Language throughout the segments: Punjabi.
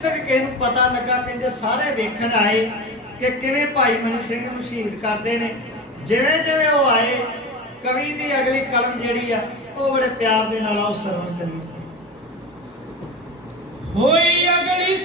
ਤੇ ਕਿਸੇ ਨੂੰ ਪਤਾ ਲੱਗਾ, ਕਹਿੰਦੇ ਸਾਰੇ ਵੇਖਣ ਆਏ ਕਿ ਕਿਵੇਂ ਭਾਈ ਮਨੀ ਸਿੰਘ ਨੂੰ ਸ਼ਹੀਦ ਕਰਦੇ ਨੇ। ਜਿਵੇਂ ਜਿਵੇਂ ਉਹ ਆਏ, ਕਵੀ ਦੀ ਅਗਲੀ ਕਲਮ ਜਿਹੜੀ ਆ, ਉਹ ਬੜੇ ਪਿਆਰ ਦੇ ਨਾਲ ਉਹ ਸਰਵਣ ਕਰੀ ਹੋਈ ਅਗਲੀ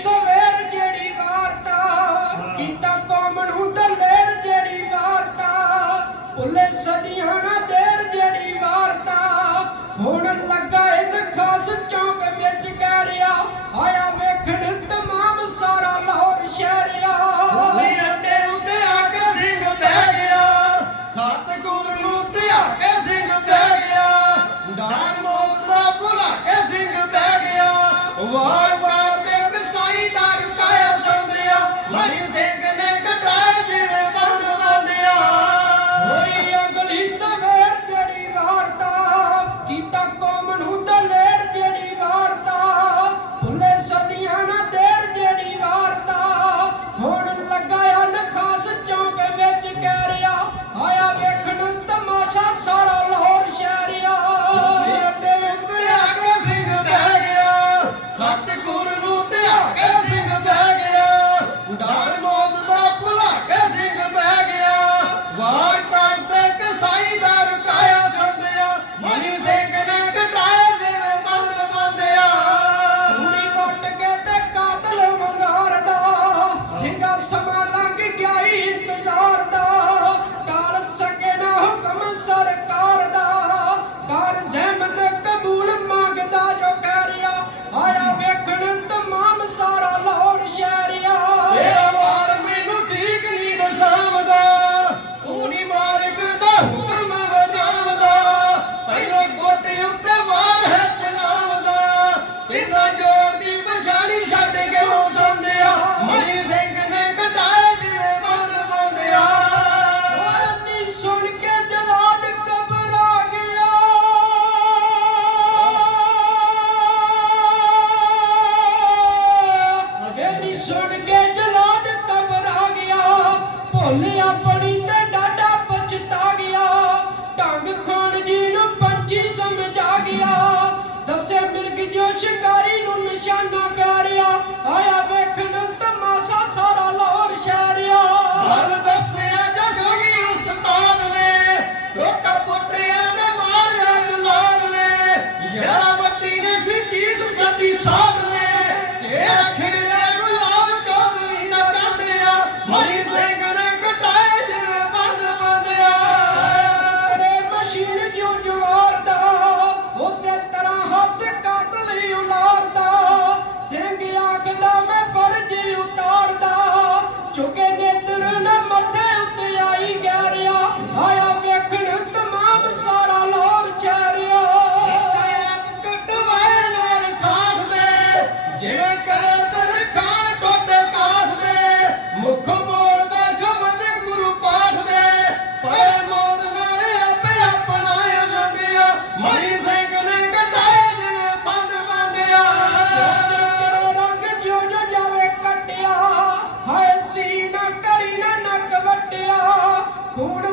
¡Uno!